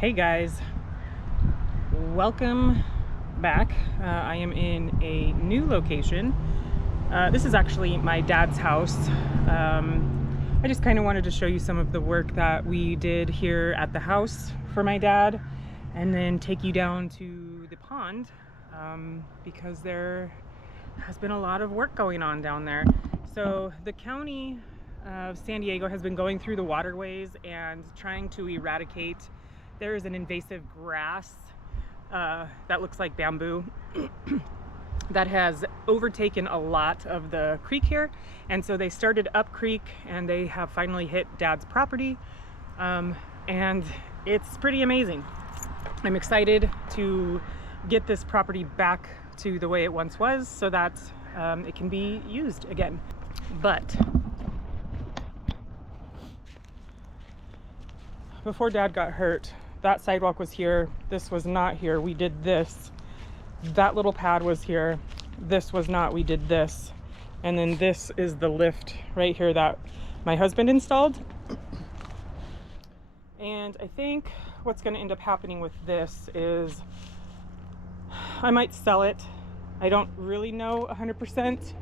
Hey guys, welcome back. I am in a new location. This is actually my dad's house. I just kind of wanted to show you some of the work that we did here at the house for my dad, and then take you down to the pond because there has been a lot of work going on down there. So the county of San Diego has been going through the waterways and trying to eradicate. There is an invasive grass that looks like bamboo that has overtaken a lot of the creek here, and so they started up creek and they have finally hit Dad's property, and it's pretty amazing. I'm excited to get this property back to the way it once was so that it can be used again. But before Dad got hurt, that sidewalk was here, this was not here, we did this. That little pad was here, this was not, we did this. And then this is the lift right here that my husband installed. And I think what's going to end up happening with this is I might sell it. I don't really know 100%.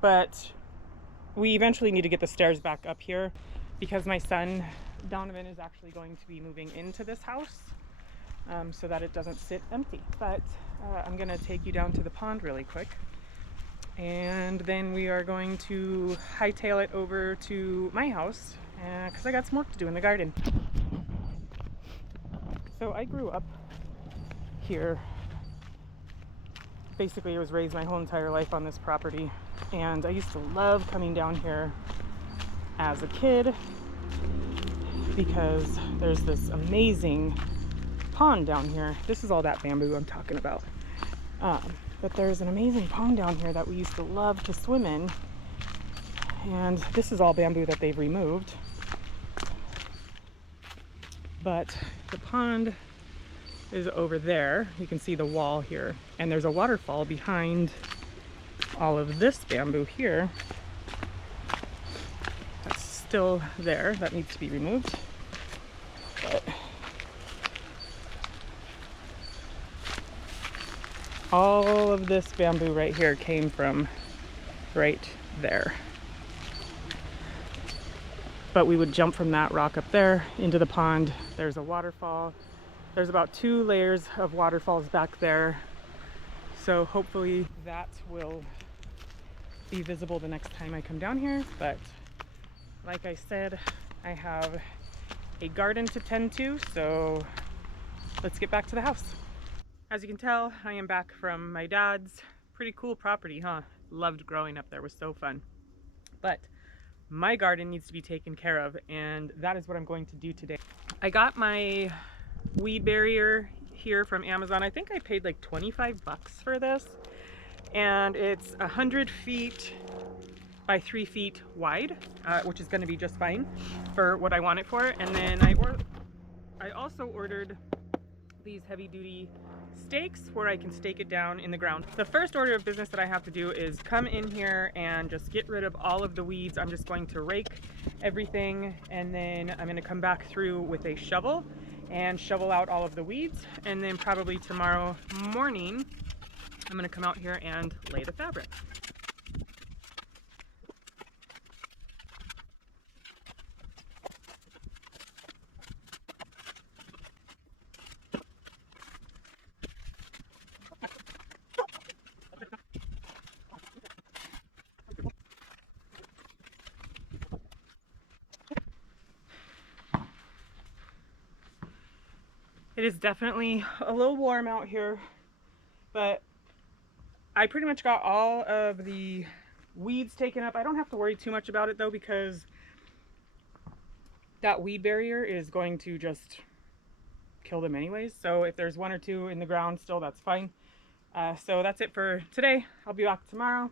But we eventually need to get the stairs back up here because my son Donovan is actually going to be moving into this house, so that it doesn't sit empty. But I'm gonna take you down to the pond really quick, and then we are going to hightail it over to my house because I got some work to do in the garden. So I grew up here. Basically, I was raised my whole entire life on this property, and I used to love coming down here as a kid because there's this amazing pond down here. This is all that bamboo I'm talking about. But there's an amazing pond down here that we used to love to swim in, and this is all bamboo that they've removed. But the pond is over there. You can see the wall here, and there's a waterfall behind all of this bamboo here that's still there, that needs to be removed. But all of this bamboo right here came from right there. But we would jump from that rock up there into the pond. There's a waterfall. There's about 2 layers of waterfalls back there. So hopefully that will be visible the next time I come down here. But like I said, I have a garden to tend to, so let's get back to the house. As you can tell, I am back from my dad's. Pretty cool property, huh? Loved growing up there, was so fun. But my garden needs to be taken care of, and that is what I'm going to do today. I got my weed barrier here from Amazon. I think I paid like 25 bucks for this, and it's 100 feet by 3 feet wide, which is going to be just fine for what I want it for. And then I also ordered these heavy duty stakes where I can stake it down in the ground. The first order of business that I have to do is come in here and just get rid of all of the weeds. I'm just going to rake everything, and then I'm going to come back through with a shovel and shovel out all of the weeds. And then probably tomorrow morning I'm going to come out here and lay the fabric. It is definitely a little warm out here, but I pretty much got all of the weeds taken up. I don't have to worry too much about it though, because that weed barrier is going to just kill them anyways. So if there's 1 or 2 in the ground still, that's fine. So that's it for today. I'll be back tomorrow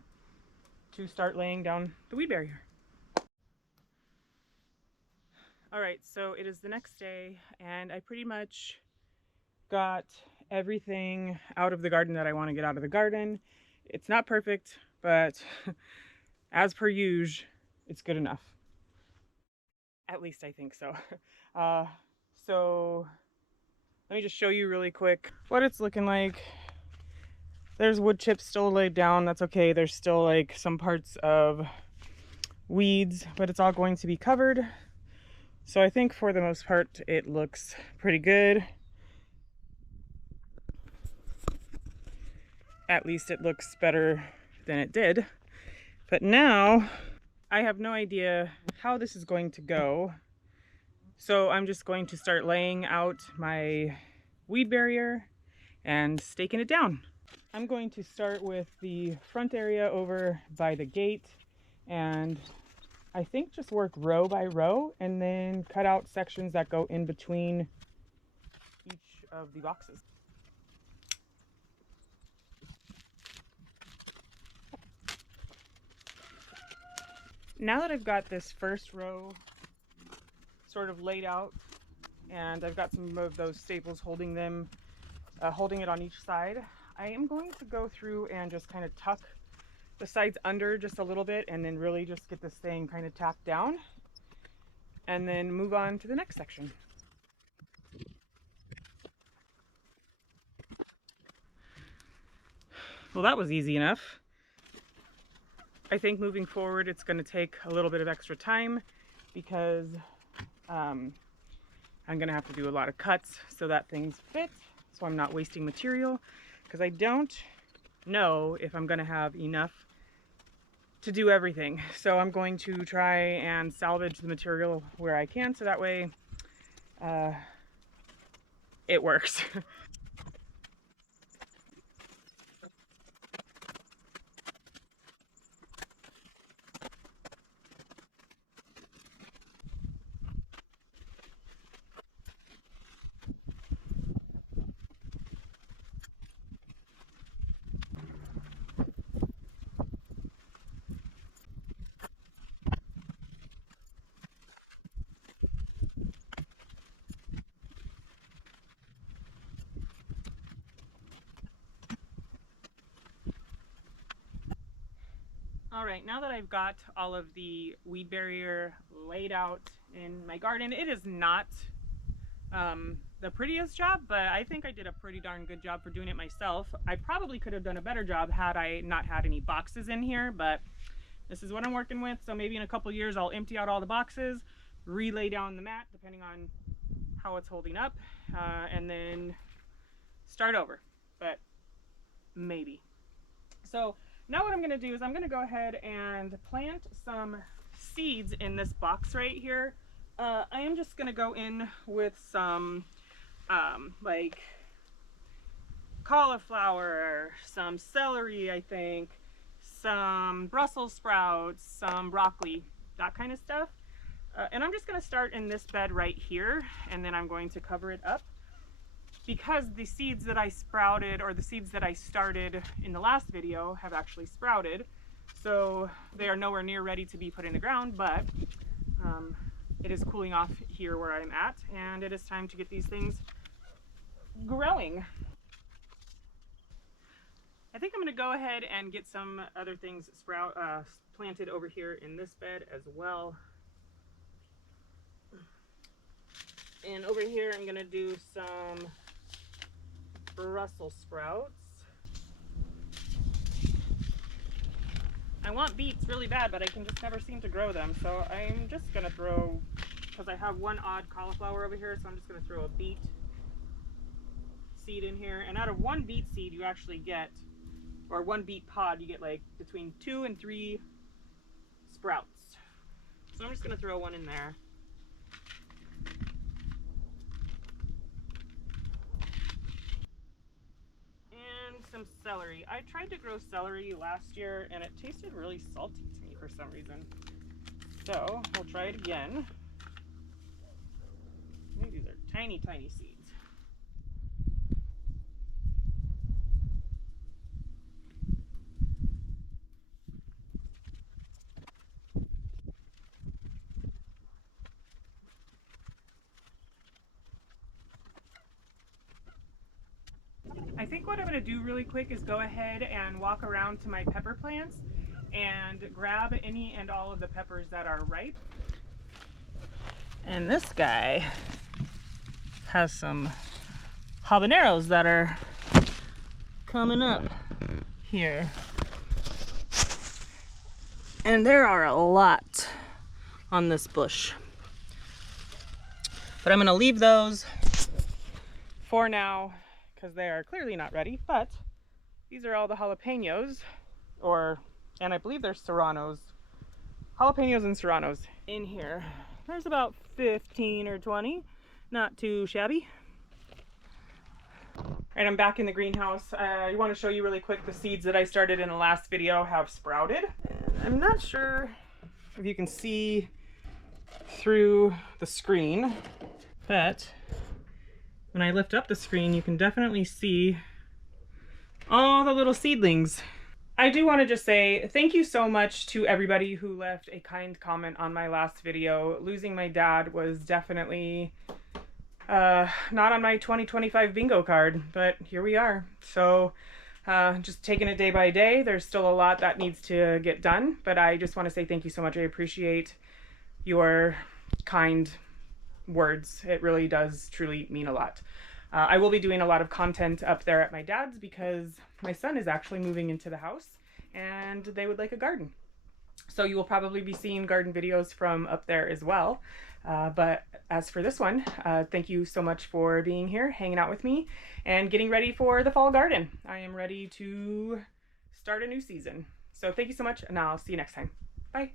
to start laying down the weed barrier. All right, so it is the next day, and I pretty much got everything out of the garden that I want to get out of the garden. It's not perfect, but as per usual, it's good enough. At least I think so. So let me just show you really quick what it's looking like. There's wood chips still laid down. That's okay. There's still like some parts of weeds, but it's all going to be covered. So I think for the most part, it looks pretty good. At least it looks better than it did. But now I have no idea how this is going to go. So I'm just going to start laying out my weed barrier and staking it down. I'm going to start with the front area over by the gate, and I think just work row by row and then cut out sections that go in between each of the boxes. Now that I've got this first row sort of laid out, and I've got some of those staples holding them, holding it on each side, I am going to go through and just kind of tuck the sides under just a little bit, and then really just get this thing kind of tacked down, and then move on to the next section. Well, that was easy enough. I think moving forward it's going to take a little bit of extra time because I'm going to have to do a lot of cuts so that things fit, so I'm not wasting material, because I don't know if I'm going to have enough to do everything. So I'm going to try and salvage the material where I can, so that way it works. All right, now that I've got all of the weed barrier laid out in my garden, it is not the prettiest job, but I think I did a pretty darn good job for doing it myself. I probably could have done a better job had I not had any boxes in here, but this is what I'm working with. So maybe in a couple years I'll empty out all the boxes, relay down the mat depending on how it's holding up, and then start over, but maybe. So now what I'm going to do is I'm going to go ahead and plant some seeds in this box right here. I am just going to go in with some like cauliflower, some celery, I think, some Brussels sprouts, some broccoli, that kind of stuff. And I'm just going to start in this bed right here, and then I'm going to cover it up. Because the seeds that I sprouted, or the seeds that I started in the last video, have actually sprouted, so they are nowhere near ready to be put in the ground, but it is cooling off here where I'm at, and it is time to get these things growing. I think I'm going to go ahead and get some other things planted over here in this bed as well. And over here I'm going to do some Brussels sprouts. I want beets really bad, but I can just never seem to grow them, so I'm just gonna throw, because I have one odd cauliflower over here, so I'm just gonna throw a beet seed in here. And out of one beet seed you actually get, or one beet pod, you get like between 2 and 3 sprouts. So I'm just gonna throw one in there. Some celery. I tried to grow celery last year and it tasted really salty to me for some reason. So we'll try it again. Maybe these are tiny, tiny seeds. I think what I'm going to do really quick is go ahead and walk around to my pepper plants and grab any and all of the peppers that are ripe. And this guy has some habaneros that are coming up here. And there are a lot on this bush. But I'm gonna leave those for now because they are clearly not ready, but these are all the jalapenos, and I believe they're serranos. Jalapenos and serranos in here. There's about 15 or 20, not too shabby. All right, I'm back in the greenhouse. I want to show you really quick the seeds that I started in the last video have sprouted. And I'm not sure if you can see through the screen, but when I lift up the screen, you can definitely see all the little seedlings. I do want to just say thank you so much to everybody who left a kind comment on my last video. Losing my dad was definitely not on my 2025 bingo card, but here we are. So just taking it day by day. There's still a lot that needs to get done, but I just want to say thank you so much. I appreciate your kind words. It really does truly mean a lot. I will be doing a lot of content up there at my dad's because my son is actually moving into the house and they would like a garden. So you will probably be seeing garden videos from up there as well. But as for this one, thank you so much for being here, hanging out with me, and getting ready for the fall garden. I am ready to start a new season. So thank you so much, and I'll see you next time. Bye.